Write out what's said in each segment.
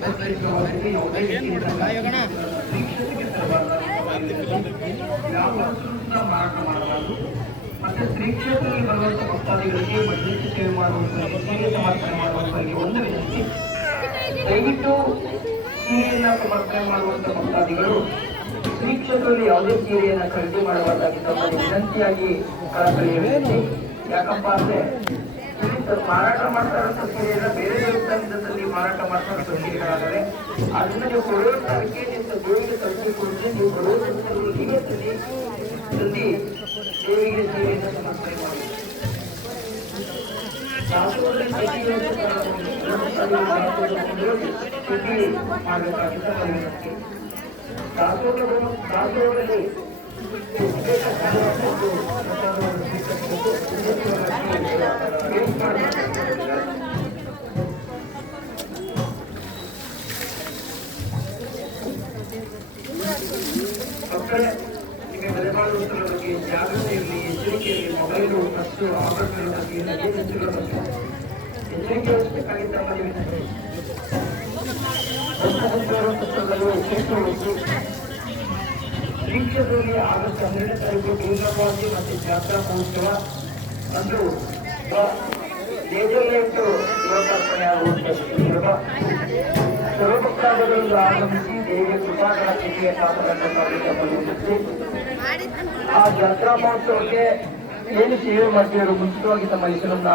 ಯಾವುದೇ ರೀತಿಯಿಂದ ವೀಕ್ಷಣೆಗೆ ತರಬಾರದು, ಮಾರಾಟ ಮಾಡಬಾರದು. ಮತ್ತೆ ಶ್ರೀ ಕ್ಷೇತ್ರದಲ್ಲಿ ಬರುವಂತಹ ಭಕ್ತಾದಿಗಳಿಗೆ ಮಜ್ಜಿಗೆ ಸೇವೆ ಮಾಡುವಂತಹ ಸೀರೆ ಸಮರ್ಪಣೆ ಮಾಡುವಂತವರಿಗೆ ಒಂದು ವಿನಂತಿ, ದಯವಿಟ್ಟು ಸೀರೆಯನ್ನ ಸಮರ್ಪಣೆ ಮಾಡುವಂತಹ ಭಕ್ತಾದಿಗಳು ಶ್ರೀ ಕ್ಷೇತ್ರದಲ್ಲಿ ಯಾವುದೇ ಸೀರೆಯನ್ನ ಖರೀದಿ ಮಾಡಬಾರದಾಗಿ ತಮ್ಮಲ್ಲಿ ವಿನಂತಿಯಾಗಿ ಕಳಕಳಿಯ ವಿನಂತಿ. ಯಾಕಪ್ಪ ಅಂದ್ರೆ ಮಾರಾಟ ಮಾಡ್ತಾ ಇರುವಂತಹ ಸೀರೆಯನ್ನ ಬೇರೆ ದೇವಸ್ಥಾನದಲ್ಲಿ ಮಾರಾಟ ಮಾಡ್ತಾ ಇರುವಂತಹ ಸೀರೆಗಳಾದರೆ ಅದನ್ನ ನೀವು ಕೊಡುವಂತಕ್ಕೆ ನಿಮ್ಮ ದೇವಿಗೆ ತಲುಪಿ ಕೊಡಿದ್ರೆ ನೀವು ಕೊಡುವಂತಹ ದೇವಿಗೆ ಸೇವೆಯನ್ನು ಸಮರ್ಪಣೆ ಮಾಡಿ. ಮಾಡಬೇಕಾಗಿತ್ತು. ದಾಸೋಹದಲ್ಲಿ ನಿಮಗೆ ಬೆಲೆ ಬಾಳುವಂತರ ಬಗ್ಗೆ ಜಾಗೃತಿ ಇರಲಿ, ಎಚ್ಚರಿಕೆ ಇರಲಿ. ಮೊಬೈಲು ಮತ್ತು ಆಭರಣಗಳ ಬಗ್ಗೆ ಎಚ್ಚರಿಕೆ ವಹಿಸಬೇಕಾಗಿದ್ದ ಶ್ರೀ ಕ್ಷೇತ್ರದಲ್ಲಿ ಆಗಸ್ಟ್ 12ನೇ ತಾರೀಕು ದುರ್ಗಾಪಾವತಿ ಮತ್ತು ಜಾತ್ರಾ ಮಹೋತ್ಸವ ಅಂದು ನೇಜರ್ಲೆಂಟು ಲೋಕಾರ್ಪಣೆ ಆಗುವಂತಹ ಸರ್ವಭಕ್ತಾದಿಗಳಿಂದ ಆಗಮಿಸಿ ದೇವಿಯ ಕೃಪಾಕರ ಸ್ಥಿತಿಯ ಪಾತ್ರಕ್ಕೆ ಆ ಜಾತ್ರಾ ಮಹೋತ್ಸವಕ್ಕೆ ಏನು ಸೇವೆ ಮಾಡ್ತೀವರು ಮುಂಚಿತವಾಗಿ ತಮ್ಮ ಹೆಸರನ್ನ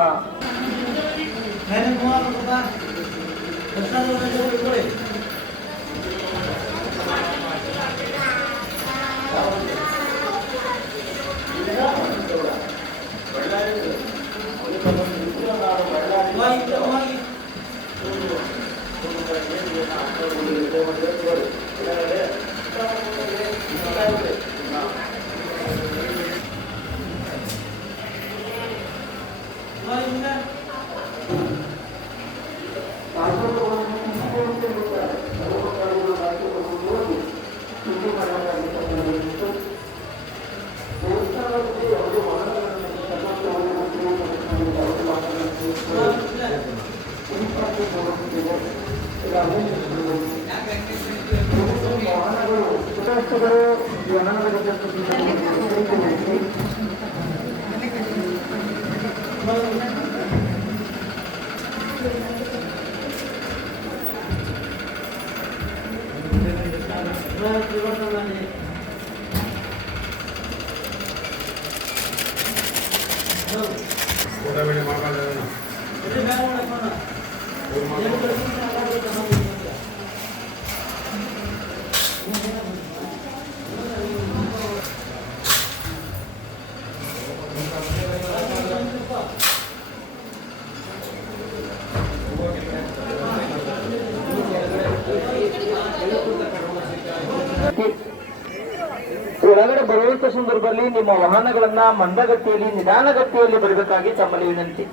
ಒಳಗಡೆ ಬರುವಂತ ಸಂದರ್ಭದಲ್ಲಿ ನಿಮ್ಮ ವಾಹನಗಳನ್ನ ಮಂದಗತಿಯಲ್ಲಿ ನಿಧಾನಗತಿಯಲ್ಲಿ ಬರಬೇಕಾಗಿ ತಮ್ಮಲ್ಲಿ ವಿನಂತಿ.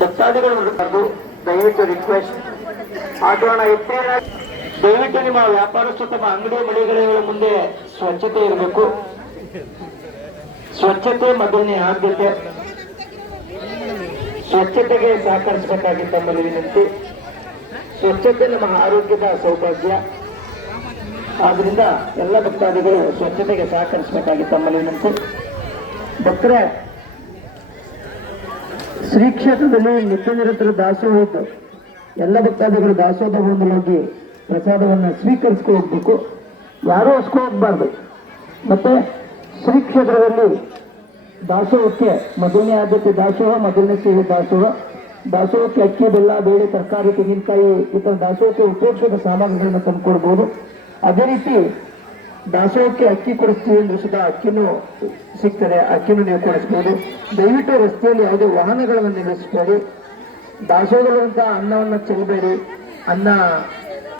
ಭಕ್ತಾದಿಗಳು ದಯವಿಟ್ಟು ರಿಕ್ವೆಸ್ಟ್ ಆಟೋಣ ದಯವಿಟ್ಟು ನಿಮ್ಮ ವ್ಯಾಪಾರಸ್ಥರು ತಮ್ಮ ಅಂಗಡಿ ಮಳಿಗೆಗಳ ಮುಂದೆ ಸ್ವಚ್ಛತೆ ಇರಬೇಕು. ಸ್ವಚ್ಛತೆ ಮೊದಲನೇ ಆದ್ಯತೆ. ಸ್ವಚ್ಛತೆಗೆ ಸಹಕರಿಸಬೇಕಾಗಿ ತಮ್ಮಲ್ಲಿ ವಿನಂತಿ. ಸ್ವಚ್ಛತೆ ನಮ್ಮ ಆರೋಗ್ಯದ ಸೌಭಾಗ್ಯ. ಆದ್ರಿಂದ ಎಲ್ಲ ಭಕ್ತಾದಿಗಳು ಸ್ವಚ್ಛತೆಗೆ ಸಹಕರಿಸಬೇಕಾಗಿ ತಮ್ಮಲ್ಲಿ ವಿನಂತಿ. ಭಕ್ತರೇ, ಶ್ರೀ ಕ್ಷೇತ್ರದಲ್ಲಿ ನಿತ್ಯ ನಿರಂತರ ದಾಸೋಹ ಇದ್ದು ಎಲ್ಲ ಭಕ್ತಾದಿಗಳು ದಾಸೋಹ ಹೋಗಿ ಪ್ರಸಾದವನ್ನು ಸ್ವೀಕರಿಸ್ಕೊಂಡು ಹೋಗ್ಬೇಕು. ಯಾರೂ ಹೋಗ್ಬಾರ್ದು. ಮತ್ತೆ ಶ್ರೀ ಕ್ಷೇತ್ರದಲ್ಲಿ ದಾಸೋಹಕ್ಕೆ ಮೊದಲನೇ ಆದ್ಯತೆ ದಾಸೋಹ, ಮೊದಲನೇ ಸೇವೆ ದಾಸೋಹ. ದಾಸೋಹಕ್ಕೆ ಅಕ್ಕಿ, ಬೆಲ್ಲ, ಬೇಳೆ, ತರಕಾರಿ, ತೆಂಗಿನಕಾಯಿ ಈ ಥರ ದಾಸೋಹಕ್ಕೆ ಉಪಯೋಗಿಸಿದ ಸಾಮಗ್ರಿಗಳನ್ನು ತಂದುಕೊಡ್ಬೋದು. ಅದೇ ರೀತಿ ದಾಸೋಹಕ್ಕೆ ಅಕ್ಕಿ ಕೊಡಿಸ್ತೀವಿ ಅಂದ್ರೆ ಸುಧಾ ಅಕ್ಕಿನೂ ಸಿಗ್ತದೆ, ಅಕ್ಕಿನೂ ನೀವು ಕೊಡಿಸ್ಬೋದು. ದಯವಿಟ್ಟು ರಸ್ತೆಯಲ್ಲಿ ಯಾವುದೇ ವಾಹನಗಳನ್ನು ನಿಲ್ಲಿಸಬೇಡಿ. ದಾಸೋಹದಂತಹ ಅನ್ನವನ್ನು ಚೆಲ್ಲಬೇಡಿ. ಅನ್ನ